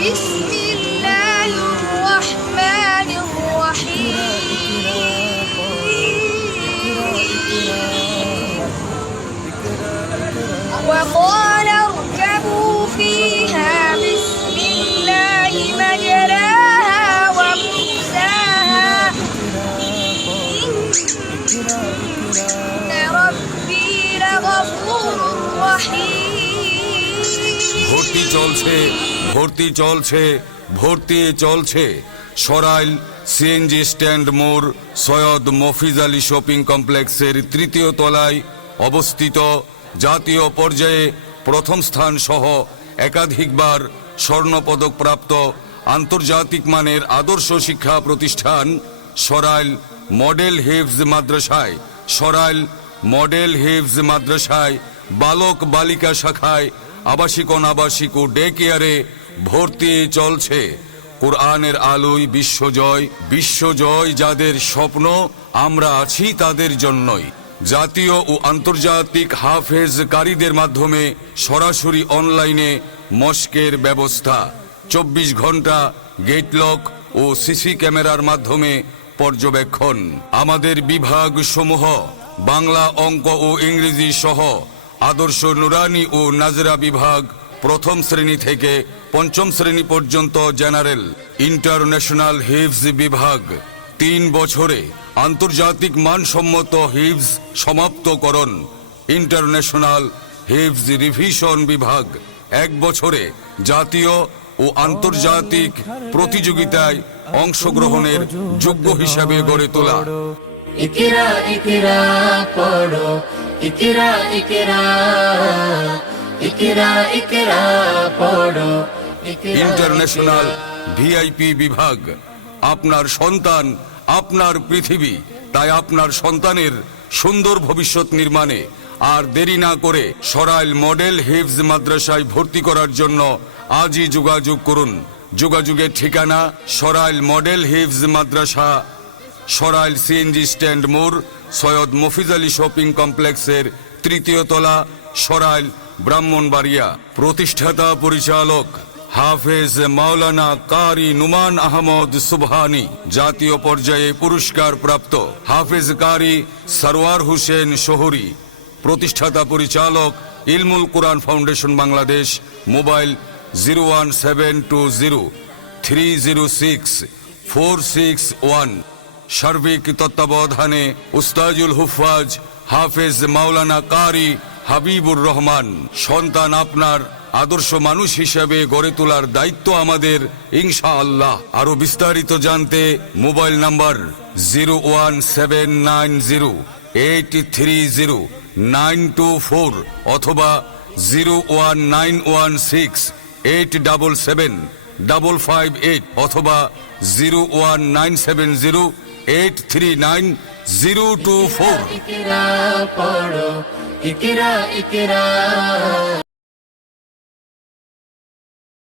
بسم الله الرحمن الرحيم وقال ভর্তি চলছে ভর্তি চলছে ভর্তি চলছে। সরাইল সিএনজি স্ট্যান্ড মোড়, সৈয়দ মফিজ আলী শপিং কমপ্লেক্সের তৃতীয় তলায় অবস্থিত। জাতীয় পর্যায়ে প্রথম স্থান সহ একাধিকবার স্বর্ণপদক প্রাপ্ত আন্তর্জাতিক মানের আদর্শ শিক্ষা প্রতিষ্ঠান সরাইল মডেল হিফজ মাদ্রাসায়। সরাইল মডেল হিফজ মাদ্রাসায় বালক বালিকা শাখায় আবাসিক অনাবাসিক ও ডে কেয়ারে ভর্তি চলছে। কোরআনের আলোয় বিশ্বজয় বিশ্বজয় যাদের স্বপ্ন, আমরা আছি তাদের জন্যই। জাতীয় ও আন্তর্জাতিক হাফেজ কারীদের মাধ্যমে সরাসরি অনলাইনে মস্কের ব্যবস্থা। চব্বিশ ঘণ্টা গেটলক ও সিসি ক্যামেরার মাধ্যমে পর্যবেক্ষণ। আমাদের বিভাগ সমূহ বাংলা অঙ্ক ও ইংরেজি সহ আদর্শ নুরানি ও নাজরা বিভাগ প্রথম শ্রেণি থেকে পঞ্চম শ্রেণি পর্যন্ত জেনারেল, ইন্টারন্যাশনাল হিভস বিভাগ। তিন বছরে আন্তর্জাতিক মানসম্মত হিভস সমাপ্তকরণ, ইন্টারন্যাশনাল হিভস রিভিশন বিভাগ। এক বছরে জাতীয় ও আন্তর্জাতিক প্রতিযোগিতায় অংশগ্রহণের যোগ্য হিসাবে গড়ে তোলা। ইকরা ইকরা পড়ো ইকরা ইকরা ইকরা ইকরা পড়ো ইন্টারন্যাশনাল ভিআইপি বিভাগ আপনার সন্তান আপনার পৃথিবী তাই আপনার সন্তানের সুন্দর ভবিষ্যৎ নির্মাণে আর দেরি না করে সরাইল মডেল হিফজ মাদ্রাসায় ভর্তি করার জন্য আজই যোগাযোগ করুন। যোগাযোগের ঠিকানা সরাইল মডেল হিফজ মাদ্রাসা সরাইল সিএনজি স্ট্যান্ড মোড়, সৈয়দ মফিজ আলী শপিং কমপ্লেক্সের তৃতীয় তলা, সরাইল, ব্রাহ্মণবাড়িয়া। প্রতিষ্ঠাতা পরিচালক হাফেজ মাওলানা কারি নুমান আহমদ সুবহানি, জাতীয় পর্যায়ে পুরস্কার প্রাপ্ত। হাফেজ কারি সরওয়ার হোসেন শহরি, প্রতিষ্ঠাতা পরিচালক Ilmul Quran foundation Bangladesh, mobile zero one seven two zero three zero six four six one. সার্বিক তত্ত্বাবধানে উস্তাজুল হুফাজ হাফেজ মাওলানা কারি হাবিবুর রহমান। সন্তান আপনার আদর্শ মানুষ হিসেবে গড়ে তোলার দায়িত্ব আমাদের ইনশা আল্লাহ আরও বিস্তারিত জানতে mobile number zero one seven nine zero eight three zero nine two four অথবা zero one nine one six eight double seven double five eight অথবা zero one nine seven zero eight three nine zero two four